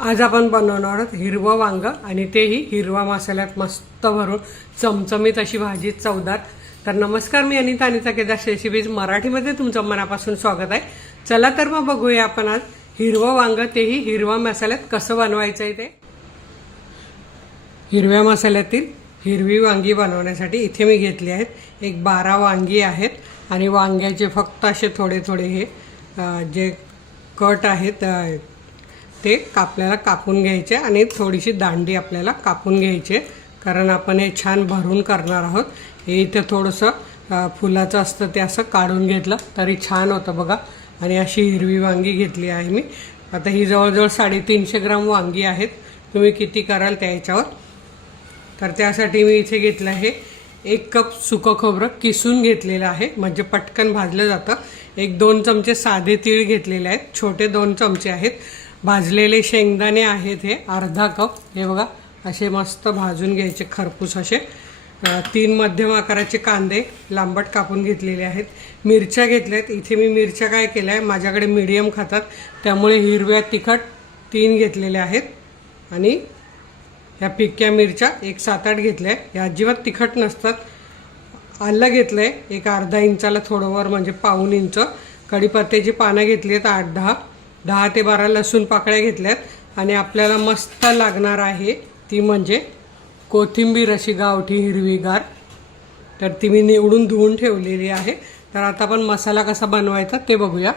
आज आपण बनवणार आहोत हिरवं वांग आणि तेही हिरवा मसाल्यात मस्त भरून चमचमीत अशी भाजी चवदार। तर नमस्कार, मी अनिता केदार रेसिपीज मराठीमध्ये तुमचं मनापासून स्वागत आहे। चला तर मग बघूया आपण आज हिरवं वांग तेही हिरवा मसाल्यात कसं बनवायचं आहे ते। हिरव्या मसाल्यातील हिरवी वांगी बनवण्यासाठी इथे मी घेतली आहेत एक 12 वांगी आहेत आणि वांग्याचे फक्त असे थोडे थोडे हे जे कट आहेत ते आपल्याला कापून घ्यायचे आणि थोडीशी दांडी आपल्याला कापून घ्यायची, कारण आपण हे छान भरून करणार आहोत। हे इथे थोडंसं फुलाचं असतं ते असं काढून घेतलं तरी छान होतं बघा। आणि अशी हिरवी वांगी घेतली आहे मी। आता ही जवळजवळ 350 ग्राम वांगी आहेत, तुम्ही किती कराल त्याच्यावर। तर त्यासाठी मी इथे घेतलं आहे 1 कप सुकं खोबरं किसून घेतलेलं आहे, म्हणजे पटकन भाजलं जातं। 1-2 चमचे साधे तीळ घेतलेले आहेत, छोटे 2 चमचे आहेत। भाजलेले शेंगदाणे आहेत हे अर्धा कप, हे बघा असे मस्त भाजून घ्यायचे खरपूस असे। 3 मध्यम आकाराचे कांदे लांबट कापून घेतलेले आहेत। मिरच्या घेतल्यात, इथे मी मिरच्या काय केल्या आहे, माझ्याकडे मीडियम खातात त्यामुळे हिरव्या तिखट 3 घेतलेल्या आहेत। आणि ह्या पिक्या मिरच्या एक 7-8 घेतल्या, ह्या अजिबात तिखट नसतात। आलं घेतलं आहे एक अर्धा इंचाला थोडं वर, म्हणजे पाऊण इंच। कढीपत्त्याची पानं घेतली आहेत 8-10 ते 12 लसूण पाकळ्या घेतल्यात। आणि आपल्याला मस्त लागणार आहे ती म्हणजे कोथिंबीर अशी गावठी हिरवीगार, तर ती मी निवडून धुवून ठेवलेली आहे। तर आता आपण मसाला कसा बनवायचा ते बघूया।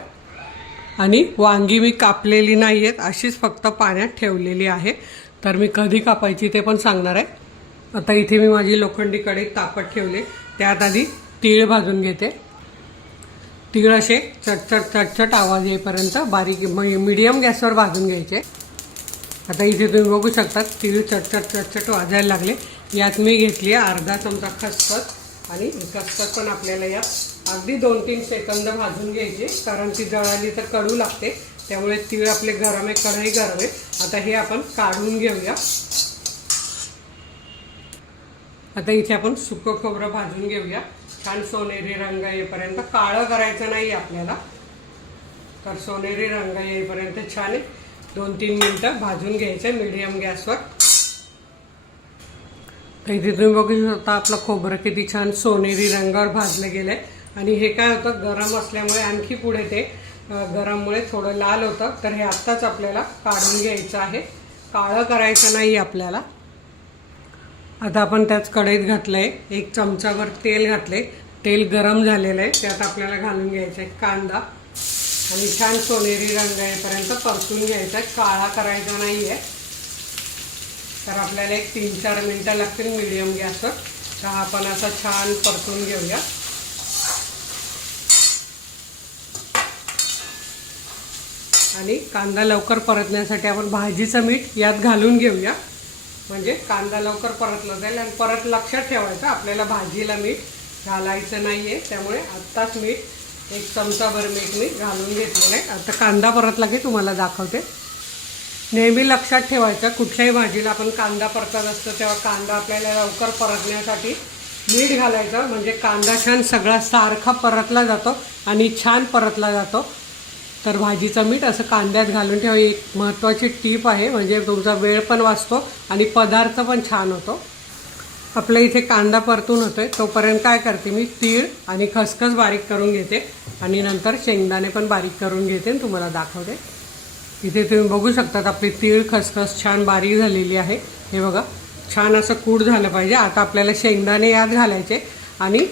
आणि वांगी मी कापलेली नाही आहेत, अशीच फक्त पाण्यात ठेवलेली आहे, तर मी कधी कापायची ते पण सांगणार आहे। आता इथे मी माझी लोखंडी कढई तापत ठेवले, त्यात आधी तीळ भाजून घेते। तीळ असे चटचट चटचट आवाज येईपर्यंत बारीक मीडियम गॅसवर भाजून घ्यायचे। आता इथे तुम्ही बघू शकता तीळ चटचट चटचट वाजायला लागले। यात मी घेतली आहे अर्धा चमचा खसखस, आणि खसखस पण आपल्याला यात अगदी 2-3 सेकंद भाजून घ्यायचे, कारण ती जळाली तर कडू लागते, त्यामुळे तीळ आपले गरम आहे, कढई गरम आहे। आता हे आपण काढून घेऊया। आता इथे आपण सुकं खोबरं भाजून घेऊया, छान सोनेरी रंग येईपर्यंत। काळं करायचं नाही आपल्याला, तर सोनेरी रंग येईपर्यंत छान 2-3 मिनटं भाजून घ्यायचं मीडियम गॅसवर। तर इथे तुम्ही बघू शकता आपलं खोबरं किती छान सोनेरी रंगावर भाजलं गेलंय। आणि हे काय होतं, गरम असल्यामुळे आणखी पुढे ते गरममुळे थोडं लाल होतं, तर हे आत्ताच आपल्याला काढून घ्यायचं आहे, काळं करायचं नाही आपल्याला। आता आपण त्याच कढईत घातलंय 1 चमचाभर तेल घातले, तेल गरम झालेलं आहे, त्यात आपल्याला घालून घ्यायचा आहे कांदा आणि छान सोनेरी रंग येईपर्यंत परतून घ्यायचा आहे, काळा करायचा नाही आहे। तर आपल्याला 3-4 मिनटं लागतील मीडियम गॅसवर, तर आपण असं छान परतून घेऊया। आणि कांदा लवकर परतण्यासाठी आपण भाजीचं मीठ यात घालून घेऊया, म्हणजे कांदा लवकर परतला जाईल। आणि परत लक्षात ठेवायचं आपल्याला भाजीला मीठ घालायचं नाही आहे, त्यामुळे आत्ताच मीठ 1 चमचाभर मीठ मी घालून घेतलेलं आहे। आता कांदा परतला की तुम्हाला दाखवते। नेहमी लक्षात ठेवायचं कुठल्याही भाजीला आपण कांदा परतत असतो तेव्हा कांदा आपल्याला लवकर परतण्यासाठी मीठ घालायचं, म्हणजे कांदा छान सगळा सारखा परतला जातो आणि छान परतला जातो। तर भाजीचं मीठ असं कांद्यात घालून ठेवा, एक महत्त्वाची टीप आहे, म्हणजे तुमचा वेळ पण वाचतो आणि पदार्थ पण छान होतो। आपल्या इथे कांदा परतून होतोय तोपर्यंत काय करते मी, तीळ आणि खसखस बारीक करून घेते आणि नंतर शेंगदाणे पण बारीक करून घेते आणि तुम्हाला दाखवते। इथे तुम्ही बघू शकता आपली तीळ खसखस छान बारीक झालेली आहे, हे बघा छान असं कूड झालं पाहिजे। आता आपल्याला शेंगदाणे यात घालायचे आणि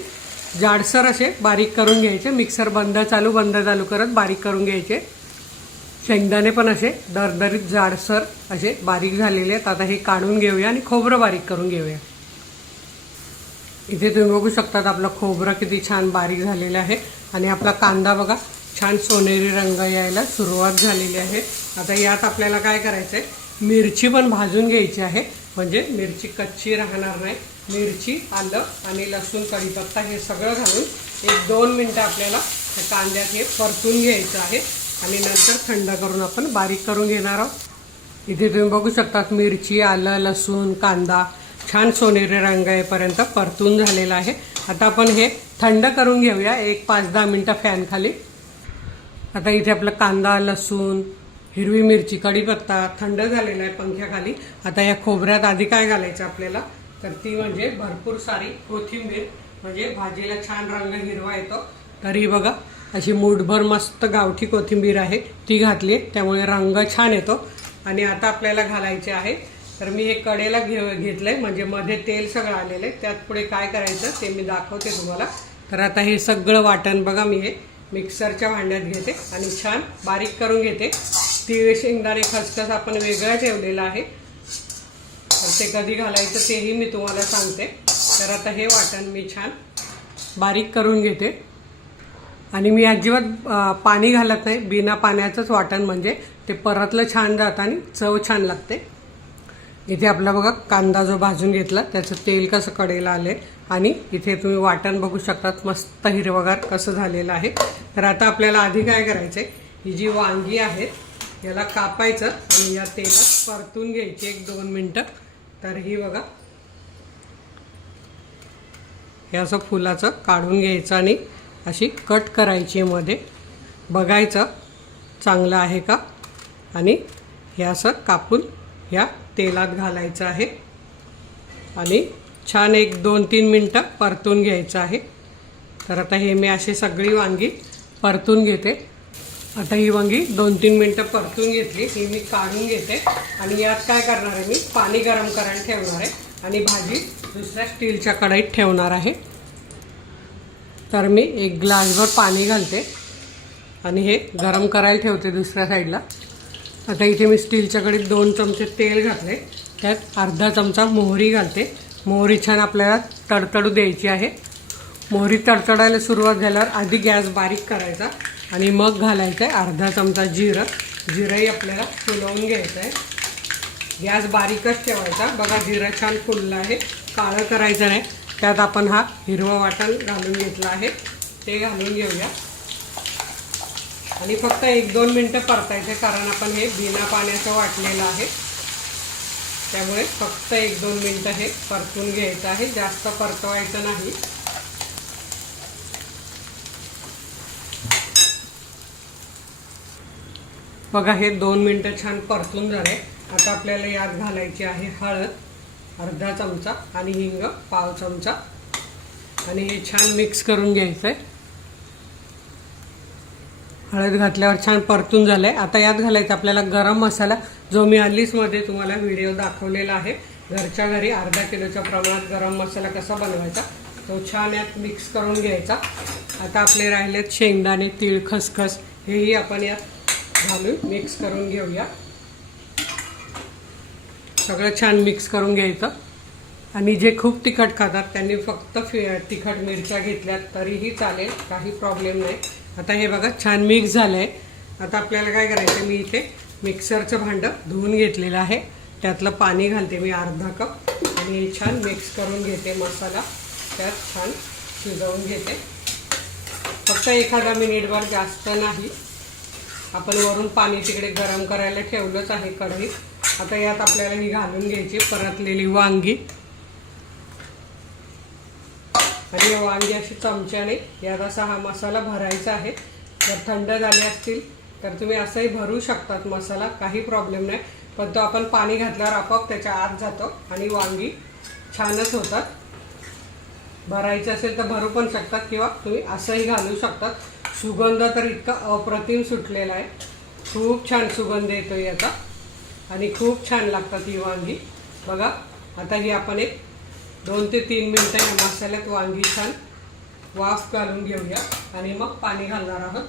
जाडसर असे बारीक करून घ्यायचे, मिक्सर बंद चालू करत बारीक करून घ्यायचे। शेंगदाणे पण असे दरदरीत जाडसर असे बारीक झालेले आहेत। आता हे काढून घेऊया आणि खोबरं बारीक करून घेऊया। इथे तुम्ही बघू शकता आपलं खोबरं किती छान बारीक झालेलं आहे आणि आपला कांदा बघा छान सोनेरी रंग यायला सुरुवात झालेली आहे। आता यात आपल्याला काय करायचं आहे, मिरची पण भाजून घ्यायची आहे, म्हणजे मिरची कच्ची राहणार नाही। मिरची, आलं आणि लसूण, कढीपत्ता हे सगळं घालून 1-2 मिनटं आपल्याला कांद्यात हे परतून घ्यायचं आहे आणि नंतर थंड करून आपण बारीक करून घेणार आहोत। इथे तुम्ही बघू शकता मिरची, आलं, लसूण, कांदा छान सोनेरी रंग येईपर्यंत परतून झालेला आहे। आता आपण हे थंड करून घेऊया 1-5-10 मिनटं फॅन खाली। आता इथे आपलं कांदा, लसूण, हिरवी मिरची, कढीपत्ता थंड झालेला आहे पंख्याखाली. आता या खोबऱ्यात आधी काय घालायचं आपल्याला, तर ती म्हणजे भरपूर सारी कोथिंबीर, म्हणजे भाजीला छान रंग हिरवा येतो. तरी बघा अशी मूठभर मस्त गावठी कोथिंबीर आहे, ती घातली, त्यामुळे रंग छान येतो. आणि आता आपल्याला घालायचे आहे, तर मी हे कडेला घेतलंय, म्हणजे मध्ये तेल सगळं आलेलं आहे. त्यात पुढे काय करायचं ते मी दाखवते तुम्हाला. तर आता हे सगळं वाटण बघा मी हे मिक्सरच्या भांड्यात घेते आणि छान बारीक करून घेते. तीळ, शेंगदाणे, खसखस आपण वेगळं ठेवलेलं आहे, तर ते कधी घालायचं तेही मी तुम्हाला सांगते. तर आता हे वाटण मी छान बारीक करून घेते. आणि मी अजिबात पाणी घालत नाही, बिना पाण्याचंच वाटण, म्हणजे ते परतलं छान जातं आणि चव छान लागते. इथे आपला बघा कांदा जो भाजून घेतला त्याचं तेल कसं कडेला आले, आणि इथे तुम्ही वाटण बघू शकतात मस्त हिरवगार कसं झालेलं आहे. तर आता आपल्याला आधी काय करायचं आहे, ही जी वांगी आहेत याला कापायचं आणि या तेलात परतून घ्यायची 1-2 मिनटं. तर ही बघा हे असं फुलाचं काढून घ्यायचं आणि अशी कट करायची, मध्ये बघायचं चांगलं आहे का, आणि हे असं कापून ह्या तेलात घालायचं आहे आणि छान 1-2-3 मिनटं परतून घ्यायचं आहे. तर आता हे मी अशी सगळी वांगी परतून घेते. आता ही वांगी 2-3 मिनटं परतून घेतली, ही मी काढून घेते. आणि यात काय करणार आहे, मी पाणी गरम करायला ठेवणार आहे आणि भाजी दुसऱ्या स्टीलच्या कढईत ठेवणार आहे. तर मी 1 ग्लासभर पाणी घालते आणि हे गरम करायला ठेवते दुसऱ्या साईडला. आता इथे मी स्टीलच्या कढईत 2 चमचे तेल घातले, त्यात अर्धा चमचा मोहरी घालते. मोहरी छान आपल्याला तडतडू द्यायची आहे. मोहरी तडतडायला सुरुवात झाल्यावर आधी गॅस बारीक करायचा आणि मग घालायचं आहे अर्धा चमचा जिरं. जिरंही आपल्याला फुलवून घ्यायचं आहे, गॅस बारीकच ठेवायचा. बघा जिरं छान फुललं आहे, काळं करायचं नाही. त्यात आपण हा हिरवं वाटण घालून घेतलं आहे, ते घालून घेऊया आणि फक्त 1-2 मिनटं परतायचे, कारण आपण हे बिना पाण्याचं वाटलेलं आहे, त्यामुळे फक्त 1-2 मिनटं हे परतून घ्यायचं आहे, जास्त परतवायचं नाही. बघा हे 2 मिनटं छान परतून झाले. आता आपल्याला यात घालायची आहे हळद अर्धा चमचा आणि हिंग 1/2 चमचा, आणि हे छान मिक्स करून घ्यायचं आहे. हळद घातल्यावर छान परतून झालं आहे. आता यात घालायचा आपल्याला गरम मसाला, जो मी हल्लीसमध्ये तुम्हाला व्हिडिओ दाखवलेला आहे. घरच्या घरी अर्धा किलोच्या प्रमाणात गरम मसाला कसा बनवायचा तो छान यात मिक्स करून घ्यायचा. आता आपले राहिलेत शेंगदाणे, तीळ, खसखस, हेही आपण यात घालून मिक्स करून घेऊया. सगळं छान मिक्स करून घ्यायचं. आणि जे खूप तिखट खातात त्यांनी फक्त तिखट मिरच्या घेतल्यात तरीही चालेल, काही प्रॉब्लेम नाही. आता हे बघा छान मिक्स झालं आहे. आता आपल्याला काय करायचं, मी इथे मिक्सरचं भांडं धुवून घेतलेलं आहे, त्यातलं पाणी घालते मी अर्धा कप आणि छान मिक्स करून घेते. मसाला त्यात छान शिजवून घेते, फक्त 1 मिनिटभर, जास्त नाही. आपण वरून पाणी तिकडे गरम करायला ठेवलंच आहे कढईत. आता यात आपल्याला ही घालून घ्यायची परतलेली वांगी, आणि वांगी अशी चमच्याने यात असा हा मसाला भरायचा आहे. जर थंड झाले असतील तर तुम्ही असंही भरू शकतात मसाला, काही प्रॉब्लेम नाही. पण तो आपण पाणी घातल्यावर आपोआप त्याच्या आत जातो आणि वांगी छानच होतात. भरायचं असेल तर भरू पण शकतात किंवा तुम्ही असंही घालू शकतात. सुगंध तर इतका अप्रतिम सुटलेला आहे, खूप छान सुगंध येतो याचा आणि खूप छान लागतात ही वांगी. बघा आता ही आपण 2 ते 3 मिनटं या मसाल्यात वांगी छान वाफ घालून घेऊया आणि मग पाणी घालणार आहोत.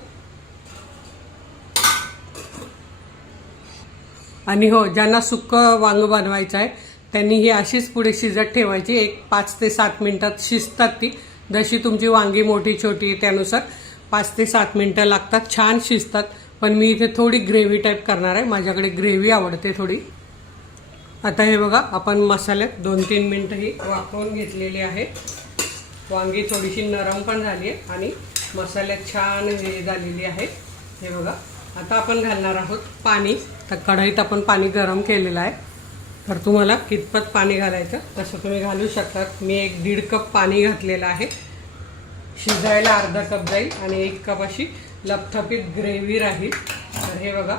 आणि हो, ज्यांना सुक्कं वांग बनवायचं आहे त्यांनी ही अशीच पुढे शिजत ठेवायची. 5 ते 7 मिनटात शिजतात ती. जशी तुमची वांगी मोठी छोटी त्यानुसार 5 ते 7 मिनटं लागतात, छान शिजतात. पण मी इथे थोडी ग्रेव्ही टाईप करणार आहे, माझ्याकडे ग्रेव्ही आवडते थोडी. आता हे बघा आपण मसाल्यात 2-3 मिनटं ही वाफवून घेतलेली आहे. वांगी थोडीशी नरम पण झाली आहे आणि मसाल्यात छान हे झालेली आहे. हे बघा आता आपण घालणार आहोत पाणी. तर कढईत आपण पाणी गरम केलेलं आहे, तर तुम्हाला कितपत पाणी घालायचं तसं तुम्ही घालू शकतात. मी 1-1.5 कप पाणी घातलेलं आहे. शिजायला अर्धा कप जाईल आणि 1 कप अशी लपथपीत ग्रेव्ही राहील. तर हे बघा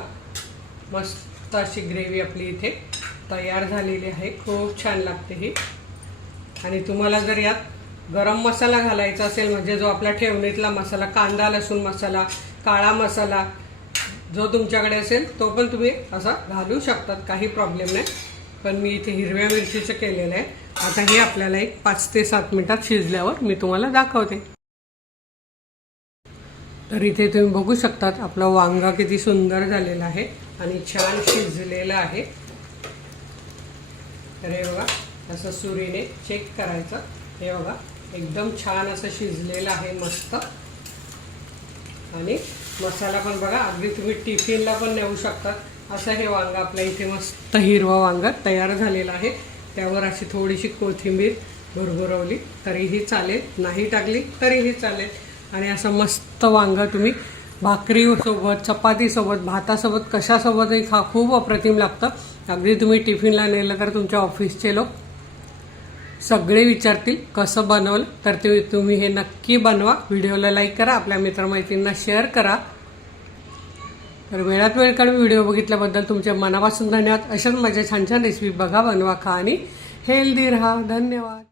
मस्त अशी ग्रेव्ही आपली इथे तयार झालेली आहे. खूप छान लागते ही. आणि तुम्हाला जर यात गरम मसाला घालायचा असेल, म्हणजे जो आपला ठेवणीतला मसाला, कांदा लसूण मसाला, काळा मसाला जो तुमच्याकडे असेल तो पण तुम्ही असा घालू शकतात, काही प्रॉब्लेम नाही. पण मी इथे हिरव्या मिरचीचं केलेलं आहे. आता हे आपल्याला एक 5 ते 7 मिनिटात शिजल्यावर मी तुम्हाला दाखवते. तर इथे तुम्ही बघू शकतात आपला वांगा किती सुंदर झालेला आहे आणि छान शिजलेलं आहे. तर हे बघा, असं सुरीने चेक करायचं. हे बघा, एकदम छान असं शिजलेलं आहे, मस्त. आणि मसाला पण बघा, अगदी तुम्ही टिफिनला पण नेऊ शकतात. असं हे वांगा आपल्या इथे मस्त हिरवा वांगा तयार झालेला आहे. त्यावर अशी थोडीशी कोथिंबीर भरभरवली तरीही चालेल, नाही टाकली तरीही चालेल. आणि असं मस्त वांगा तुम्ही भाकरीसोबत, चपातीसोबत, भातासोबत, कशासोबतही खा, खूप अप्रतिम लागतं. अगदी तुम्ही टिफिनला नेलं तर तुमच्या ऑफिसचे लोक सगळे विचारतील कसं बनवलं. तर ते तुम्ही हे नक्की बनवा. व्हिडिओला लाईक करा, आपल्या मित्रमैत्रिणींना शेअर करा. तर वेळात वेळ काढून व्हिडिओ बघितल्याबद्दल तुमच्या मनापासून धन्यवाद. अशाच माझ्या छान छान रेसिपी बघा, बनवा, खा आणि हेल्दी राहा. धन्यवाद.